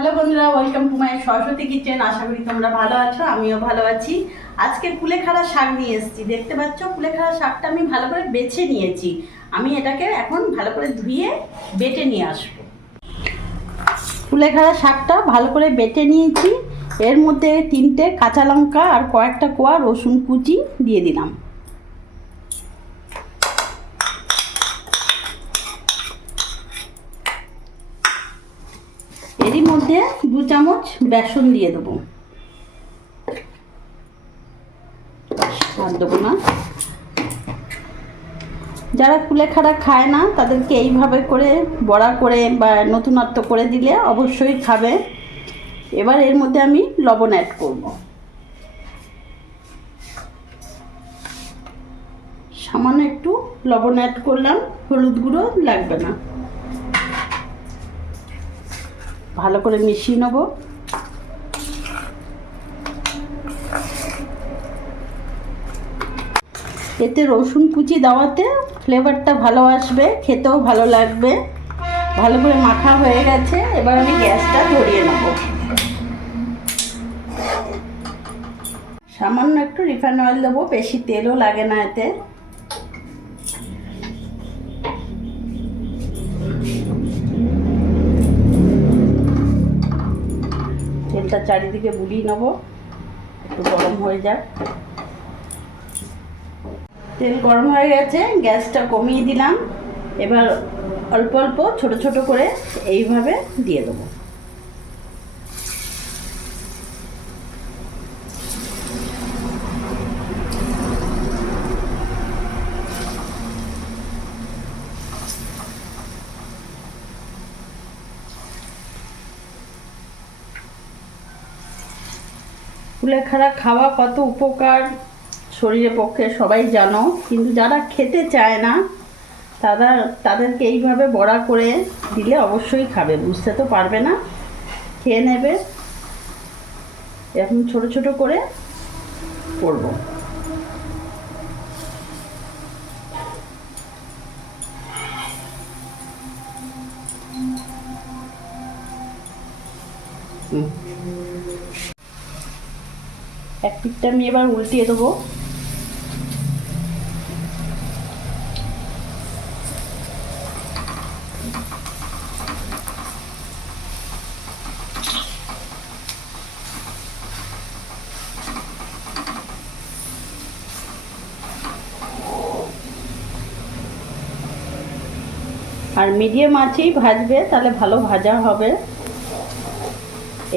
Hello বন্ধুরা welcome to my Saraswati kitchen আশা করি তোমরা ভালো আছো, আমিও ভালো আছি। আজকে কুলেখাড়া শাক নিয়ে এসেছি। দেখতে পাচ্ছ, কুলেখাড়া শাকটা আমি ভালো করে বেছে নিয়েছি। আমি এটাকে এখন ভালো করে ধুয়ে বেটে নিয়ে আসব। কুলেখাড়া শাকটা ভালো করে বেটে নিয়েছি। এর মধ্যে তিনটে কাঁচা লঙ্কা আর কয়েকটা কোয়া রসুন কুচি দিয়ে দিলাম। এরই মধ্যে দু চামচ বেসন দিয়ে দেবো। আর দেবো না। যারা কুলেখাড়া খায় না, তাদেরকে এইভাবে করে বড়া করে বা নতুনত্ব করে দিলে অবশ্যই খাবে। এবার এর মধ্যে আমি লবণ অ্যাড করব। সামান্য একটু লবণ অ্যাড করলাম, হলুদ গুঁড়ো লাগবে না। ভালো করে মিশিয়ে নেব। এতে রসুন কুচি দেওয়াতে ফ্লেভারটা ভালো আসবে, খেতেও ভালো লাগবে। ভালো করে মাখা হয়ে গেছে, এবার আমি গ্যাসটা ধরিয়ে নেব। সামান্য একটু রিফাইন অয়েল দেবো, বেশি তেলও লাগে না এতে। তেলটা চারিদিকে বুলিয়ে নেব। একটু গরম হয়ে যাক। তেল গরম হয়ে গেছে, গ্যাসটা কমিয়ে দিলাম। এবার অল্প অল্প, ছোট ছোট করে এইভাবে দিয়ে দেবো। কুলেখাড়া খাওয়া কত উপকার? শরীরের পক্ষে সবাই জানো, কিন্তু যারা খেতে চায় না, তারা তাদেরকে এইভাবে বড়া করে দিলে অবশ্যই খাবে, বুঝতে তো পারবে না? খেয়ে নেবে। এখন ছোট ছোট করে করব। হুম। এক পিঠটা আমি এবার উল্টিয়ে দেবো। আর মিডিয়াম আঁচেই ভাজবে, তাহলে ভালো ভাজা হবে।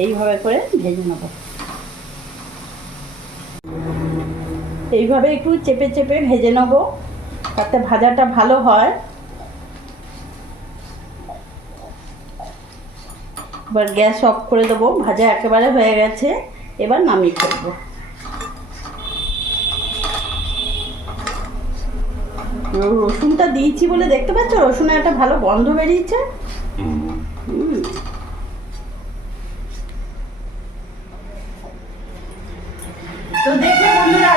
এইভাবে করে ভেজে নেব। এইভাবে একটু চেপে চেপে ভেজে নেব তাতে ভাজাটা ভালো হয়। এবার গ্যাস অফ করে দেবো ভাজা একেবারে হয়ে গেছে এবার নামিয়ে ফেলব। রসুনটা দিয়েছি বলে দেখতে পাচ্ছ? রসুনের একটা ভালো গন্ধ বেরিয়েছে। তো বন্ধুরা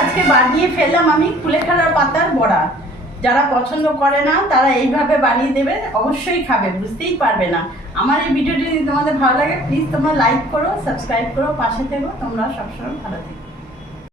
আজকে বানিয়ে ফেললাম আমি কুলেখাড়ার পাতার বড়া। যারা পছন্দ করে না, তারা এইভাবে বানিয়ে দেবে, অবশ্যই খাবে, বুঝতেই পারবে না। আমার এই ভিডিওটি যদি তোমাদের ভালো লাগে প্লিজ তোমরা লাইক করো সাবস্ক্রাইব করো, পাশে থেকো, তোমরা সবসময় ভালো থেকো।